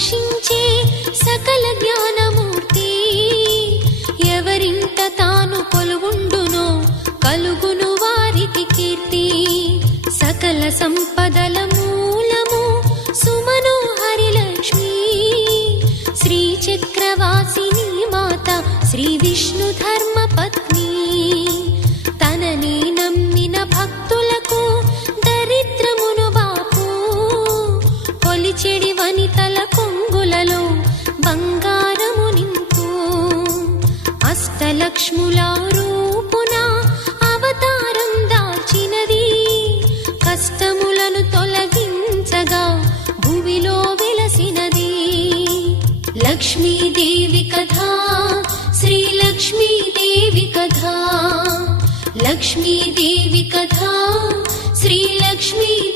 రక్షించే సకల జ్ఞానమూర్తి. ఎవరింట తాను కొలువుండునో కలుగును వారికి కీర్తి. సకల సంపదల మూలము సుమనోహరి లక్ష్మి. శ్రీ చక్రవాసిని మాత శ్రీ విష్ణు ధర్మ పత్ని. తనని నమ్మిన భక్తులకు దరిద్రమును బాపు. కొలిచెడి వనితల కొంగులలో బంగారము నింపు. అష్టలక్ష్ముల రూపున అవతారం దాల్చినది. కష్టములను తొలగించగా భూమిలో వెలసినది. లక్ష్మీదేవి కథ శ్రీ లక్ష్మీదేవి కథ. లక్ష్మీదేవి కథ శ్రీ లక్ష్మీ